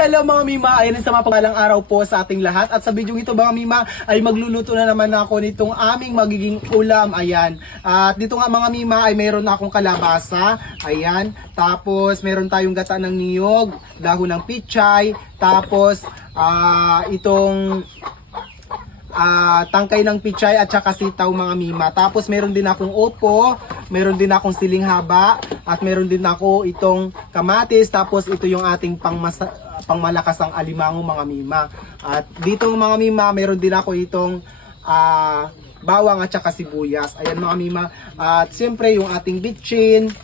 Hello mga Mima, ayan sa mapagpalang araw po sa ating lahat. At sa video ito mga Mima ay magluluto na naman ako nitong aming magiging ulam. Ayan. At dito nga mga Mima ay mayroon na akong kalabasa. Ayan. Tapos meron tayong gata ng niyog, dahon ng pichay. Tapos itong tangkay ng pichay at saka sitaw mga Mima. Tapos meron din akong opo, meron din akong siling haba, at meron din ako itong kamatis. Tapos ito yung ating pangmalakasang alimango mga Mima. At dito mga Mima, meron din ako itong bawang at saka sibuyas. Ayan mga Mima. At siyempre yung ating bitchin,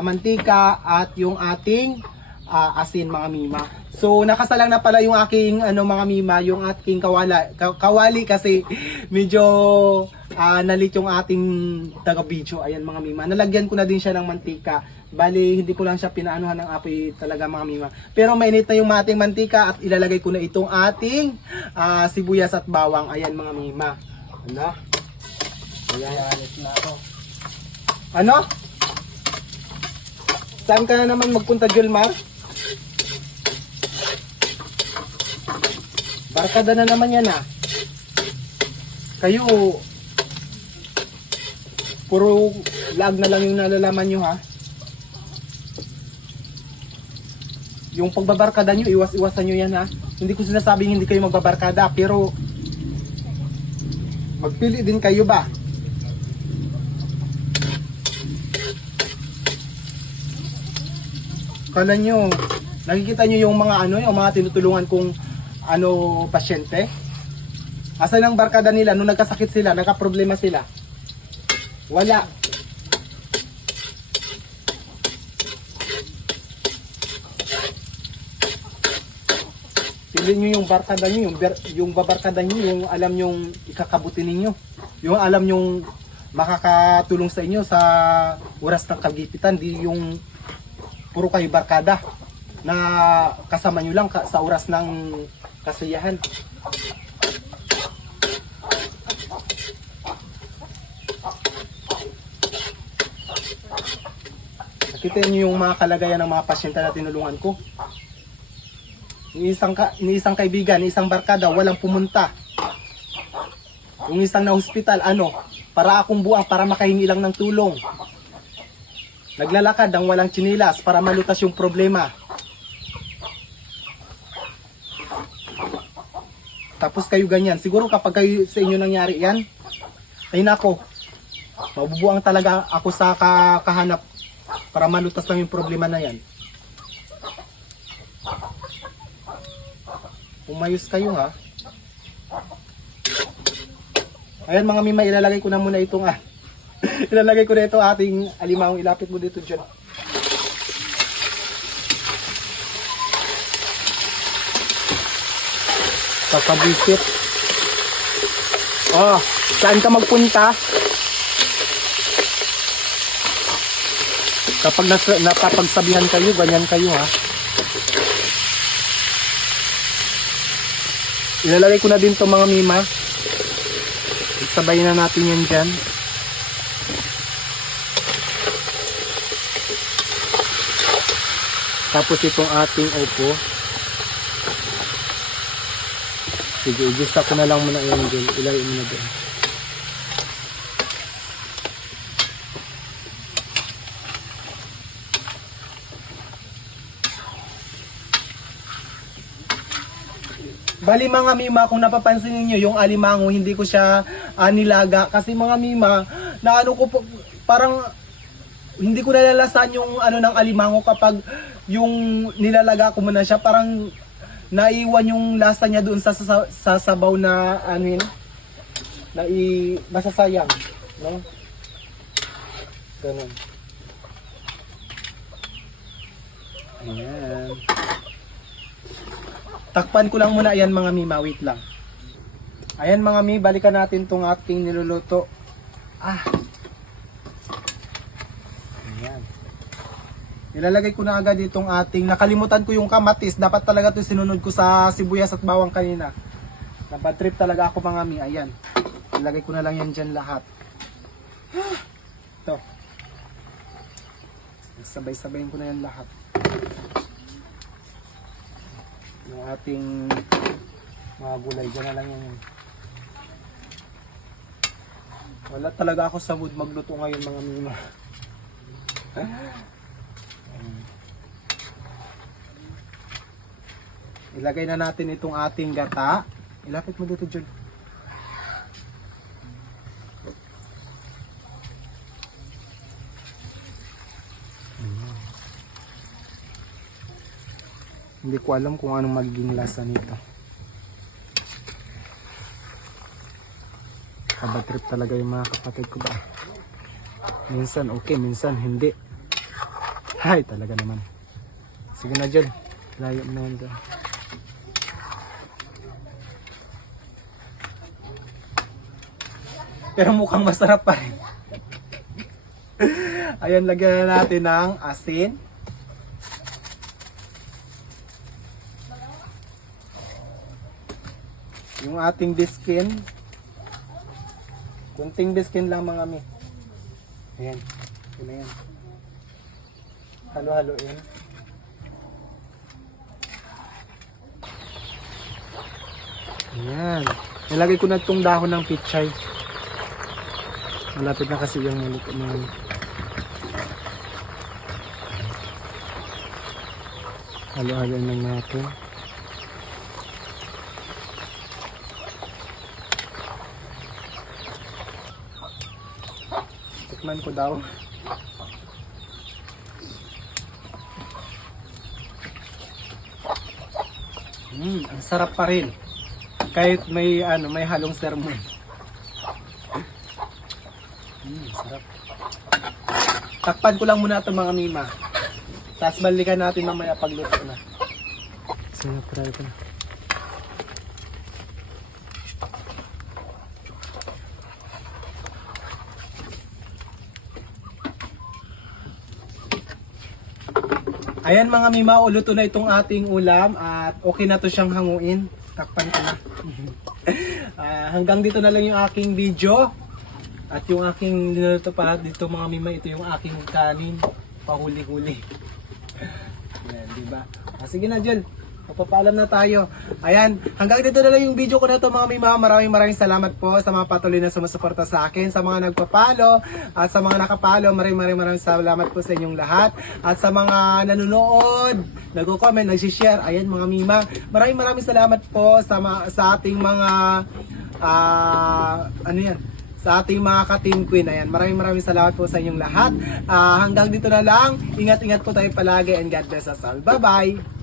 mantika at yung ating asin mga Mima. So nakasalang na pala yung aking mga Mima, yung aking kawali kasi medyo nalit yung ating taga-video. Ayan mga Mima. Nalagyan ko na din siya ng mantika. Bali hindi ko lang siya pinaanuhan ng apoy talaga mga Mima. Pero mainit na yung ating mantika at ilalagay ko na itong ating sibuyas at bawang. Ayan mga Mima. Ano? Ayan. Na ako. Ano? Saan ka na naman magpunta, Julmar? Barkada na naman yan Kayo puro lag na lang yung nalalaman nyo Yung pagbabarkada nyo, iwas-iwasan nyo yan Hindi ko sinasabing hindi kayo magbabarkada, pero magpili din kayo ba? Kala nyo, nakikita nyo yung mga yung mga tinutulungan kong pasyente? Asan ang barkada nila nung nagkasakit sila, nagka-problema sila? Wala. Pili nyo yung barkada nyo, yung babarkada nyo, yung alam nyong ikakabuti ninyo. Yung alam nyong makakatulong sa inyo sa oras ng kagipitan, di yung puro kayo barkada na kasama nyo lang sa oras ng kasiyahan. Nakita niyo yung mga kalagayan ng mga pasyente na tinulungan ko. Yung isang kaibigan, isang barkada, walang pumunta. Yung isang na hospital, para akong buang, para makahingi lang ng tulong. Naglalakad ng walang tsinilas para malutas yung problema. Tapos kayo ganyan. Siguro kapag kayo sa inyo nangyari yan, ay nako, mabubuang talaga ako sa kahanap para malutas lang yung problema na yan. Umayos kayo Ayan mga Mima, ilalagay ko na muna itong ilalagay ko na ito ating alimang. Ilapit mo dito dyan. Sasabisit. Saan ka magpunta? Kapag napapagsabihan kayo, ganyan kayo Ilalagay ko na din to mga Mima. Sabay na natin yan dyan. Tapos itong ating opo. Sige, i-gusta ko na lang muna yung dyan. Ilagay mo na dyan. Bali mga Mima, kung napapansin niyo yung alimango, hindi ko siya nilaga. Kasi mga Mima, parang hindi ko nalalasan yung ng alimango kapag yung nilalaga ko muna siya. Parang naiwan yung lasa niya doon sa sabaw na masasayang, no? Ganun. Ayan. Takpan ko lang muna yan mga Mima, wait lang. Ayan mga Mi, balikan natin tong ating niluluto. Ayan. Ilalagay ko na agad itong ating, nakalimutan ko yung kamatis. Dapat talaga ito sinunod ko sa sibuyas at bawang kanina. Nabad trip talaga ako mga Mi. Ayan. Ilagay ko na lang yan dyan lahat. Ito. Sabay-sabayin ko na yan lahat. Yung ating mga gulay, dyan na lang yan. Wala talaga ako sa mood magluto ngayon mga mima. Ilagay na natin itong ating gata. Ilapit mo dito, Jud. Hindi ko alam kung anong magiging lasa nito. Kabatrip talaga yung mga kapatid ko ba. Minsan okay, minsan hindi. Hay, talaga naman. Sige na dyan. Layo mo naman dyan. Pero mukhang masarap pa rin. Ayan, lagyan na natin ng asin. Yung ating biskin. Kunting biskin lang mga mi. Ayan. Yun na yan. Halo-haloin. Ayan. Nilagay ko na itong dahon ng pichay. Malapit na kasi yung maluto na. Halo-haloin lang natin. Tikman ko daw. Ang sarap pa rin. Kahit may may halong sermon. Sarap. Takpan ko lang muna ito mga mima. Tapos balikan natin mamaya pagluto na. Sige, try ko na. Ayan mga mima, uluto na itong ating ulam at okay na to siyang hanguin. Takpan ko na. Hanggang dito na lang yung aking video. At yung aking niluto pa dito mga mima, ito yung aking kanin. Pahuli-huli. Ayan, diba? Sige na Jel. Papapaalam na tayo. Ayan, hanggang dito na lang yung video ko na to mga mima. Maraming salamat po sa mga patuloy na sumusuporta sa akin, sa mga nagpapalo at sa mga nakapalo. Maraming salamat po sa inyong lahat. At sa mga nanonood, nagko-comment, nag-share. Ayan mga mima. Maraming salamat po sa ating mga sa ating mga ka-team queen. Ayan, maraming salamat po sa inyong lahat. Hanggang dito na lang. Ingat-ingat po tayo palagi and God bless us all. Bye-bye!